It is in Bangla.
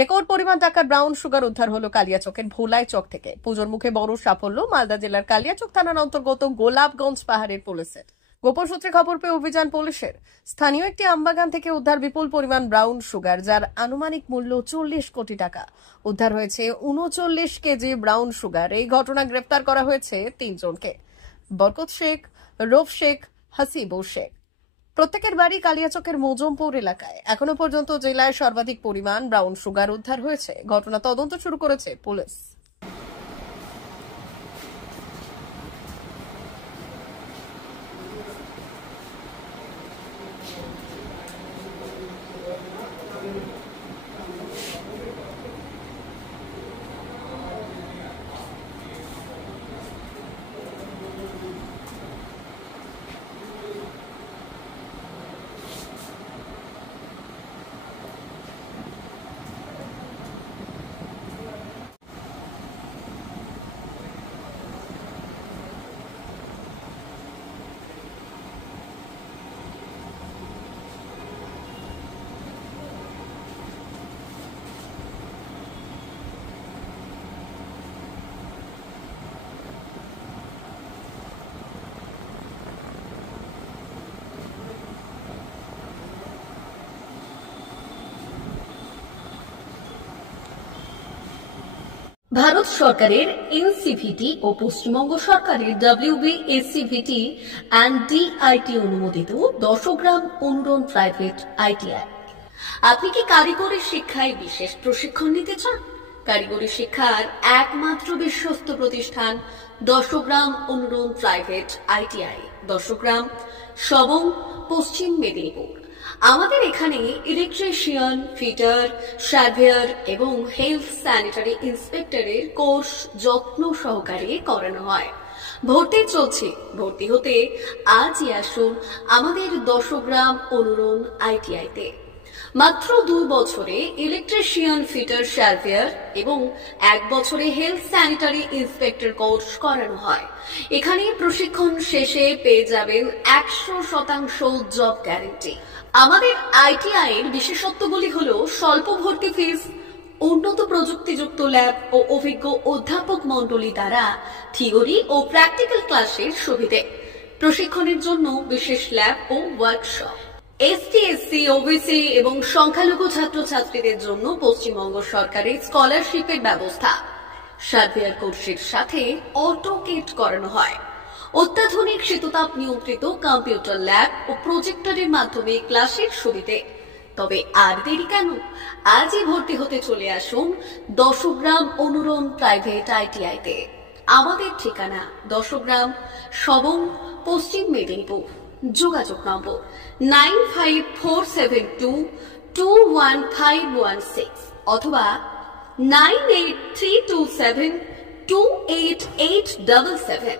রেকর্ড পরিমাণ টাকার ব্রাউন সুগার উদ্ধার হলো কালিয়াচকের ভোলাই চক থেকে। পুজোর মুখে বড় সাফল্য মালদা জেলার কালিয়াচক থানার অন্তর্গত গোলাপগঞ্জ পাহাড়ের পুলিশের। গোপন সূত্রে খবর পেয়ে অভিযান পুলিশের স্থানীয় একটি আমবাগান থেকে উদ্ধার বিপুল পরিমাণ ব্রাউন সুগার, যার আনুমানিক মূল্য 40 কোটি টাকা। উদ্ধার হয়েছে 39 কেজি ব্রাউন সুগার। এই ঘটনায় গ্রেফতার করা হয়েছে 3 জনকে: বরকত শেখ, রৌফ শেখ, হাসিবুর শেখ। প্রত্যেকের বাড়ি কালিয়াচকের মোজমপুর এলাকায়। এখনো পর্যন্ত জেলায় সর্বাধিক পরিমাণ ব্রাউন সুগার উদ্ধার হয়েছে। ঘটনা তদন্ত শুরু করেছে পুলিশ। ভারত সরকারের এনসিভিটি ও পশ্চিমবঙ্গ সরকারের WBSCVT অ্যান্ড DIT অনুমোদিত 10 গ্রাম অনুরণ প্রাইভেট ITI। আপনি কি কারিগরি শিক্ষায় বিশেষ প্রশিক্ষণ নিতে চান? কারিগরি শিক্ষার একমাত্র বিশ্বস্ত প্রতিষ্ঠান 10 গ্রাম অনুরণ প্রাইভেট ITI, 10 গ্রাম, সবং, পশ্চিম মেদিনীপুর। আমাদের এখানে ইলেকট্রিশিয়ান, ফিটার, সার্ভেয়ার এবং হেলথ স্যানিটারি ইন্সপেক্টরের কোর্স যত্ন সহকারে করানো হয়। ভর্তি চলছে। ভর্তি হতে আজই আসুন আমাদের 10 গ্রাম অনুরণ ITI-তে। মাত্র 2 বছরে ইলেকট্রিশিয়ান, ফিটার, সার্ভেয়ার এবং 1 বছরে হেলথ স্যানিটারি ইন্সপেক্টর কোর্স করানো হয়। এখানে প্রশিক্ষণ শেষে পেয়ে যাবেন 100% জব গ্যারান্টি। আমাদের ITI এর বিশেষত্বগুলি হলো স্বল্প ভর্তি ফিস, উন্নত প্রযুক্তিযুক্ত ল্যাব ও অভিজ্ঞ অধ্যাপক মণ্ডলী দ্বারা থিওরি ও প্র্যাকটিক্যাল ক্লাসের সুবিধে, প্রশিক্ষণের জন্য বিশেষ ল্যাব ও ওয়ার্কশপ, ST, SC, OBC এবং সংখ্যালঘু ছাত্রছাত্রীদের জন্য পশ্চিমবঙ্গ সরকারের স্কলারশিপের ব্যবস্থা। সার্ভেয়ার কোর্সের সাথে অটোকেট করানো হয়। অত্যাধুনিক শীততাপ নিয়ন্ত্রিত কম্পিউটার ল্যাব ও প্রজেক্টরের মাধ্যমে ক্লাসের সুবিধে। তবে আর দেরি কেন? আজই ভর্তি হতে চলে আসুন 10 গ্রাম অনুরণ প্রাইভেট ITI-তে। আমাদের ঠিকানা 10 গ্রাম, সবং, পশ্চিম মেদিনীপুর। যোগাযোগ নম্বর 9547221516 অথবা 9832728877।